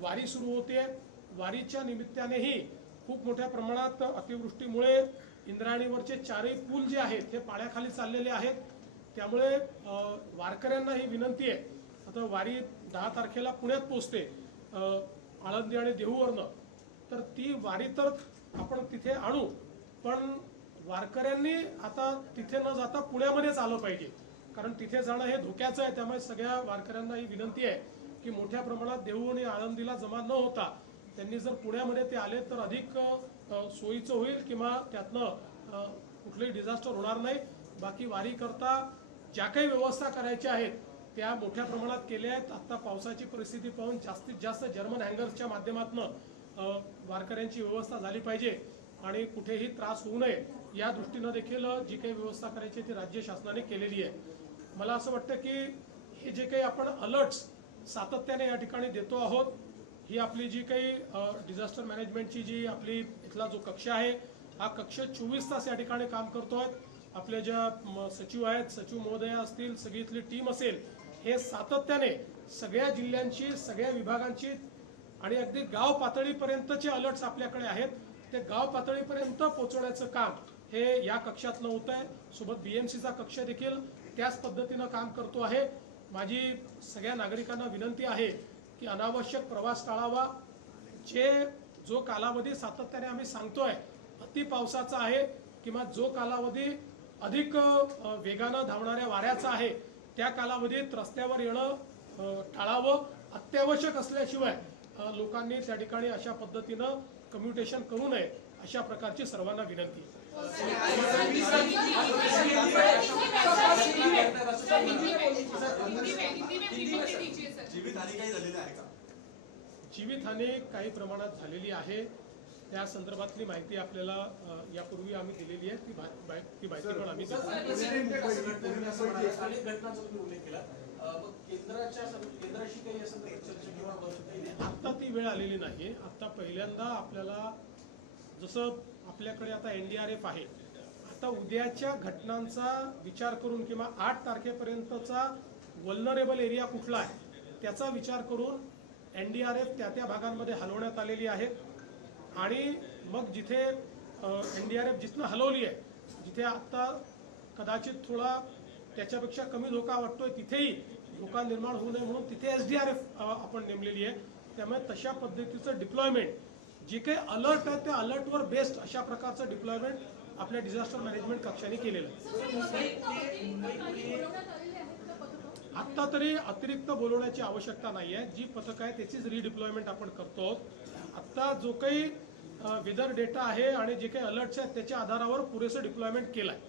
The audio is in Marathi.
वारी सुरू होते। वारीच्या निमित्तानेही खूप मोठ्या प्रमाणात अतिवृष्टीमुळे इंद्रायणीवरचे चारही पूल जे आहेत हे पाण्याखाली चाललेले आहेत। त्यामुळे वारकऱ्यांना ही विनंती आहे, आता वारी 10 तारखेला पुण्यात पोहोचते आळंदी आणि देहूवरनं, तर ती वारी तर आपण तिथे आणू, पण वारकऱ्यांनी आता तिथे न जाता पुण्यामध्येच आलं पाहिजे, कारण तिथे जाणं हे धोक्याचं आहे। त्यामुळे सगळ्या वारकऱ्यांना ही विनंती आहे की मोठ्या प्रमाणात देहू आणि आळंदीला जमा न होता त्यांनी जर पुण्यामध्ये ते आले तर अधिक सोयीचं होईल, किंवा त्यातनं कुठलेही डिझास्टर होणार नाही। बाकी वारी करता ज्या काही व्यवस्था करायच्या आहेत त्या मोठ्या प्रमाणात केल्या आहेत। आता पावसाची परिस्थिती पाहून जास्तीत जास्त जर्मन हँगर्सच्या माध्यमातून वारकऱ्यांची व्यवस्था झाली पाहिजे आणि कुठेही त्रास होऊ नये या दृष्टीनं देखील जी काही व्यवस्था करायची ती राज्य शासनाने केलेली आहे। मला असं वाटतं की हे जे काही आपण अलर्ट्स सातत्याने या ठिकाणी देतो आहोत, ही आपली जी काही डिझास्टर मॅनेजमेंटची जी आपली इथला जो कक्ष आहे, हा कक्ष 24 तास या ठिकाणी काम करतोय। आपले ज्या सचिव आहेत, सचिव महोदय असतील, सगळी इथली टीम असेल, हे सातत्याने सगळ्या जिल्ह्यांची, सगळ्या विभागांची आणि अगदी गाव पातळीपर्यंतचे अलर्ट्स आपल्याकडे आहेत, ते गाव पातळीपर्यंत पोहोचवण्याचं काम हे या कक्षातलं होत आहे। सोबत बीएमसीचा कक्ष देखील त्याच पद्धतीनं काम करतो आहे। माझी सगळ्या नागरिकांना विनंती आहे की अनावश्यक प्रवास टाळावा। जो कालावधी सातत्याने आम्ही सांगतोय अति पावसाचा आहे किंवा जो कालावधी अधिक वेगानं धावणाऱ्या वाऱ्याचा आहे, त्या कालावधीत रस्त्यावर येणं टाळावं। अत्यावश्यक असल्याशिवाय लोकांनी त्या ठिकाणी अशा पद्धतीनं कम्युटेशन करू नये, अशा प्रकारची सर्वांना विनंती। जीवितहानी काही प्रमाणात झालेली आहे, त्या संदर्भातली माहिती आपल्याला यापूर्वी आम्ही दिलेली आहे, ती माहिती पण आम्ही आता ती वेळ आलेली नाही। आता पहिल्यांदा आपल्याला जसं आपल्याकडे आता एनडीआरएफ आहे, आता उद्याच्या घटनांचा विचार करून किंवा 8 तारखेपर्यंतचा वल्नरेबल एरिया कुठला आहे त्याचा विचार करून एनडीआरएफ त्या भागांमध्ये हलवण्यात आलेली आहेत। आणि मग जिथे एनडीआरएफ जिथनं हलवली आहे, जिथे आता कदाचित थोडा त्याच्यापेक्षा कमी धोका वाटतोय, तिथेही धोका निर्माण होऊ नये म्हणून तिथे एसडीआरएफ आपण नेमलेली आहे। त्यामुळे तशा पद्धतीचं डिप्लॉयमेंट, जे काही अलर्ट आहे त्या अलर्टवर बेस्ड अशा प्रकारचं डिप्लॉयमेंट आपल्या डिझास्टर मॅनेजमेंट कक्षाने केलेलं आहे। आत्ता तरी अतिरिक्त बोलवण्याची आवश्यकता नाही आहे, जी पथक आहे त्याचीच रिडिप्लॉयमेंट आपण करतो। आत्ता जो काही वेदर डेटा आहे आणि जे काही अलर्ट्स आहेत त्याच्या आधारावर पुरेसं डिप्लॉयमेंट केलं आहे।